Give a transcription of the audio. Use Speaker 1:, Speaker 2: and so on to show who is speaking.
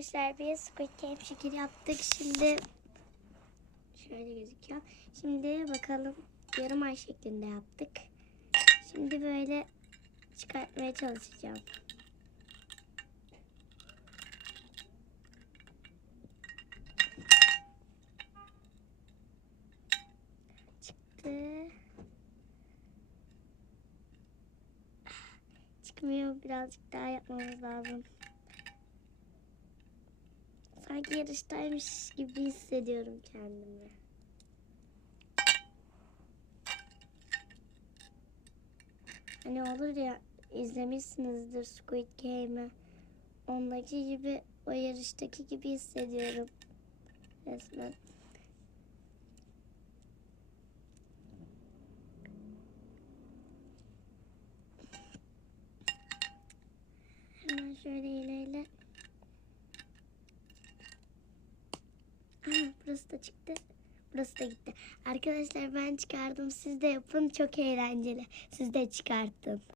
Speaker 1: Arkadaşlar biz Squid Game şekeri yaptık. Şimdi şöyle gözüküyor. Şimdi bakalım yarım ay şeklinde yaptık. Şimdi böyle çıkartmaya çalışacağım. Çıktı. Çıkmıyor. Birazcık daha yapmamız lazım. Sanki yarıştaymış gibi hissediyorum kendimi. Hani olur ya izlemişsinizdir Squid Game'i. Ondaki gibi o yarıştaki gibi hissediyorum. Resmen. Hemen şöyle ilerle. Burası da çıktı. Burası da gitti. Arkadaşlar ben çıkardım. Siz de yapın. Çok eğlenceli. Siz de çıkartın.